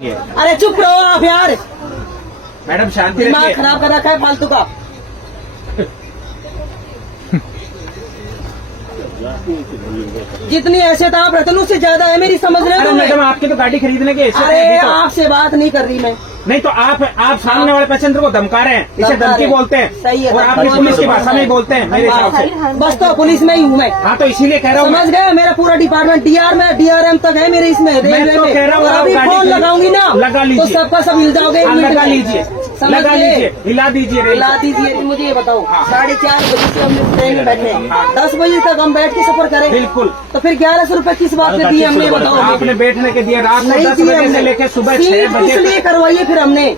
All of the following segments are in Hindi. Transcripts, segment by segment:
अरे चुप रहो आप यार, मैडम शांति दिमाग रखिए। खराब कर रखा है फालतू का। जितनी हैसियत आप रहते हैं उससे ज्यादा है मेरी, समझ रहे अरे हो? मैडम आपकी तो गाड़ी खरीदने की हैसियत अरे है, तो आपसे बात नहीं कर रही मैं। नहीं तो आप सामने वाले पैसेंजर को धमका रहे हैं, इसे धमका धमकी रहे हैं। बोलते हैं। सही है, और आप धमकी पुलिस की बोलते हैं। भाषा में ही बोलते हैं मेरे हिसाब से। बस तो पुलिस में ही हूँ मैं, हाँ तो इसीलिए कह रहा हूँ समझ गए? मेरा पूरा डिपार्टमेंट डीआर में DRM तक है मेरे इसमें रेलवे तो में। कह रहा हूँ और आप अभी गाड़ी फोन लगाऊंगी ना लगा तो लीजिए। सबका सब हिल जाओगे। हाँ, लगा लीजिए, समझ लगा गए? लीजिए, हिला दीजिए रेल हिला दीजिए। मुझे ये बताओ, हाँ। 4:30 बजे से हम ट्रेन में बैठे हैं, हाँ। 10 बजे तक हम बैठ के सफर करें, बिल्कुल। तो फिर 1100 रुपए किस बात पे दिए हमने, बताओ? आपने बैठने के दिए रात को नहीं 10 दिए बजे से हमने। लेकर सुबह सीट 6 बजे इसलिए करवाइए फिर हमने,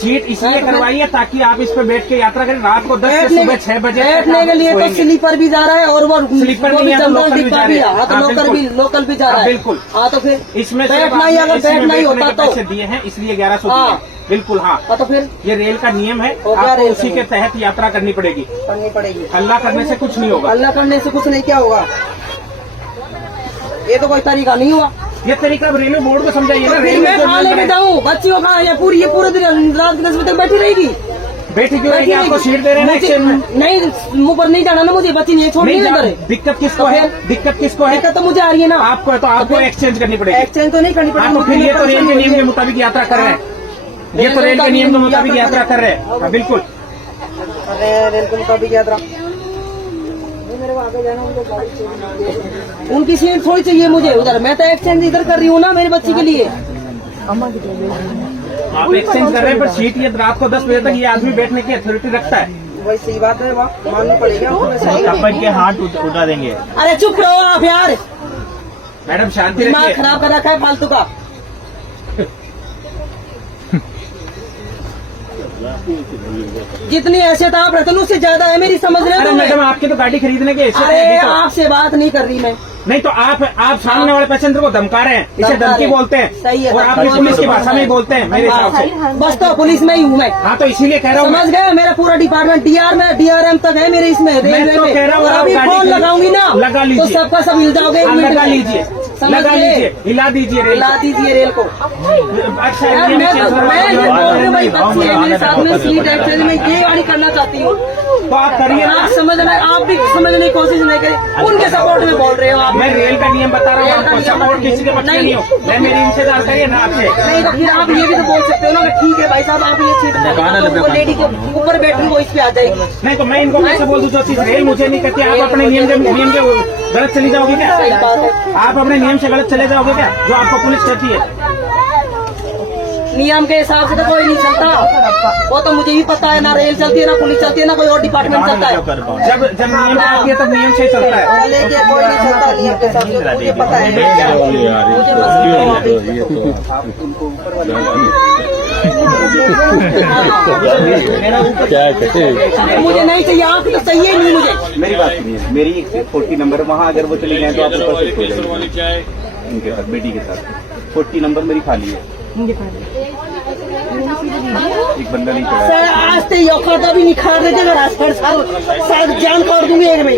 सीट इसलिए हाँ, तो करवाई है ताकि आप इस पे बैठ के यात्रा करें। रात को 10 से बैठने सुबह 6 बजे तक बैठने आप के लिए तो सोएंगे। स्लीपर भी जा रहा है और वो स्लीपर वो नहीं भी है तो जनरल लोकल भी डिब्बा जा भी रहे है। हैं। हाँ, तो हाँ, लोकल भी जा रहा है। बिल्कुल। हाँ तो फिर इसमें बैठना ही, अगर बैठना ही होता तो पैसे दिए हैं इसलिए 1100 हाँ। दिए। बिल्कुल हाँ, तो फिर ये रेल का नियम है, हो गया आपको रेल उसी का के तहत यात्रा करनी पड़ेगी। करनी पड़ेगी। हल्ला करने से कुछ नहीं होगा। अल्लाह करने से कुछ नहीं, क्या होगा? ये तो कोई तरीका नहीं हुआ। ये तरीका अब रेलवे बोर्ड को समझाइए ना। तो फिर मैं कहाँ लेके जाऊँ बच्ची को? कहाँ? ये पूरे दिन रात 10 बजे तक बैठी रहेगी। बैठी क्यों रहेगी? आपको सीट दे रहे हैं ना मुझे- एक्सचेंज में। नहीं, मुंह पर नहीं जाना ना मुझे, बच्ची नहीं छोड़ नहीं नहीं जा- करे। दिक्कत किसको तो है? फिर- दिक्कत किसको है? दिक्कत तो मुझे आ रही है ना। आपको है तो आपको फिर- एक्सचेंज करनी पड़ेगी। एक्सचेंज तो नहीं करनी हाँ तो फिर ये तो रेल के नियम के मुताबिक यात्रा कर रहे हैं। ये तो रेल के नियम के मुताबिक यात्रा कर रहे हैं। हाँ, बिल्कुल। रेल को मुताबिक यात्रा। उनकी सीट थोड़ी चाहिए मुझे उधर, मैं तो एक्सचेंज इधर कर रही हूँ ना मेरी बच्ची के लिए। आप एक्सचेंज कर रहे हैं पर सीट ये रात को 10 बजे तक ये आदमी बैठने की अथॉरिटी रखता है। वही सही बात है, वाह मानना पड़ेगा। अपन के हाथ उठा देंगे। अरे चुप रहो आप यार, मैडम शांति दिमाग रखिए। खराब कर रखा है फालतू का। जितनी हैसियत आप रहते हैं उससे ज्यादा है मेरी, समझ रहे अरे हो? मैडम आपकी तो गाड़ी खरीदने की हैसियत अरे है, तो आपसे बात नहीं कर रही मैं। नहीं तो आप सामने वाले पैसेंजर को धमका रहे हैं, इसे धमका धमकी रहे हैं। बोलते हैं। सही है, और आप धमकी पुलिस की बोलते भाषा में ही बोलते हैं मेरे हिसाब से। बस तो पुलिस में ही हूँ मैं, हाँ तो इसीलिए कह रहा हूँ समझ गए? मेरा पूरा डिपार्टमेंट DRM तक है मेरे इसमें रेलवे तो में। कह रहा हूँ और आप अभी गाड़ी फोन लगाऊंगी ना लगा तो लीजिए। सबका सब हिल जाओगे। हाँ, लगा लीजिए, समझ लगा गए? लीजिए, हिला दीजिए रेल हिला दीजिए रेल को। अच्छा यार ये मैं चीज़ तो मैं ये बोल रही हूँ भाई, बच्ची है मेरे साथ में, सीट एक्सचेंज में ये गाड़ी करना चाहती हूँ। तो आप करिए ना। आप आप भी समझने की कोशिश नहीं करें, उनके सपोर्ट में बोल रहे हो आप। मैं रेल का नियम बता रहा हूँ रेल का आपको, नियम सपोर्ट किसी के बच्चे नहीं हो। मैं मेरी इंतजार करिए ना आपसे। नहीं तो फिर आप ये भी तो बोल सकते हो ना कि ठीक है भाई साहब आप ये सीट वो लेडी के ऊपर बैठी वो इस पे आ जाएगी। नहीं तो मैं इनको कैसे बोल दूँ जो चीज रेल मुझे नहीं कहती। आप अपने नियम के गलत चली जाओगे क्या? सही बात है। आप अपने नियम से गलत चले जाओगे क्या जो आपको पुलिस कहती है? नियम के हिसाब से तो कोई नहीं चलता, वो तो मुझे भी पता है। ना रेल चलती है, ना पुलिस चलती है, ना कोई और डिपार्टमेंट चलता है। जब नियम आती है तब नियम से ही चलता है। लेकिन कोई नहीं चलता नियम के हिसाब से, मुझे पता है। मुझे मुझे नहीं चाहिए, आप तो चाहिए ही नहीं मुझे। मेरी बात सुनिए, मेरी एक सीट 40 नंबर वहाँ अगर वो चली जाए तो आप ऊपर शिफ्ट हो जाएंगे उनके साथ, बेटी के साथ। 40 नंबर मेरी खाली है, एक बंदा नहीं चढ़ा। सर आज तो ये खाता भी निखार देते अगर आज हर साल शायद जान काट दूंगी एक में।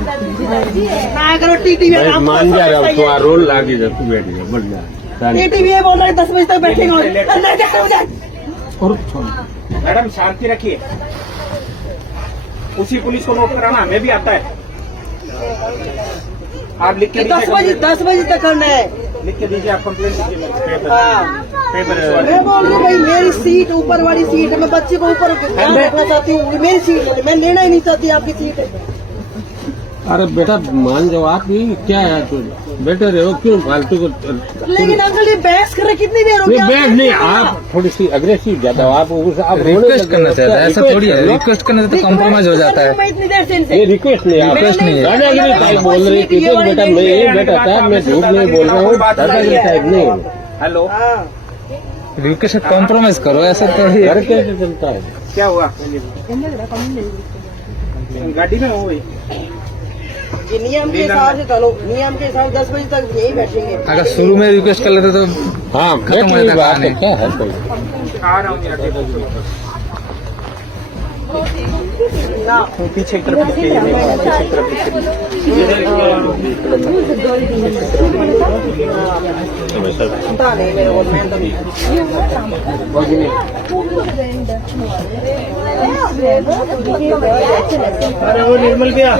ना करो टीटी में मान जा रहा हूँ तो रोल लागे जब तू बैठ गया बढ़िया। टीटी में बोल रहा है 10 बजे तक बैठेंगे। अंदर जाकर मुझे मैडम शांति रखिए। उसी पुलिस को नोट कराना हमें भी आता है। आप लिख के 10 बजे तक करना है। लिख के दीजिए, आप कंप्लेंट दीजिए। हाँ पेपर मैं बोल रही हूँ भाई, मेरी सीट ऊपर वाली सीट है, मैं बच्चे को ऊपर रखना चाहती हूँ। मेरी सीट है, मैं लेना ही नहीं चाहती आपकी सीट है। अरे बेटा मान जाओ, आप भी क्या है तो बेटे रहो, क्यों फालतू को। लेकिन अंकल ये बहस कर रहे कितनी देर हो गई? बैठ नहीं, आप थोड़ी सी अग्रेसिव ज्यादा हो, आप रिक्वेस्ट करना चाहता है, ऐसा थोड़ी है। रिक्वेस्ट करने से तो कॉम्प्रोमाइज हो जाता है। मैं इतनी देर से ये इनसे रिक्वेस्ट नहीं, आप रिक्वेस्ट नहीं है। दादागिरी टाइप बोल रही थी बेटा। मैं ये बेटा साहब मैं झूठ नहीं बोल रहा हूँ, दादागिरी टाइप नहीं। हेलो, हाँ रिक्वेस्ट कॉम्प्रोमाइज करो, ऐसा थोड़ी है। घर कैसे चलता है? क्या हुआ? गाड़ी में हो गई। ये नियम के हिसाब से चलो, नियम के हिसाब से 10 बजे तक यही बैठेंगे। अगर शुरू में रिक्वेस्ट कर लेते तो हाँ खत्म बैठ हो गई जाता बात, कहानी। तो क्या है कोई पीछे की तरफ पीछे की तरफ पता नहीं मेरे को, मैं तो अरे वो निर्मल भैया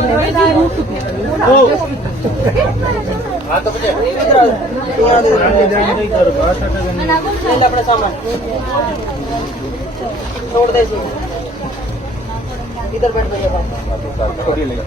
अपने सामान छोड़ दे इसे। इधर बैठ भैया बात। छोड़िए लेगा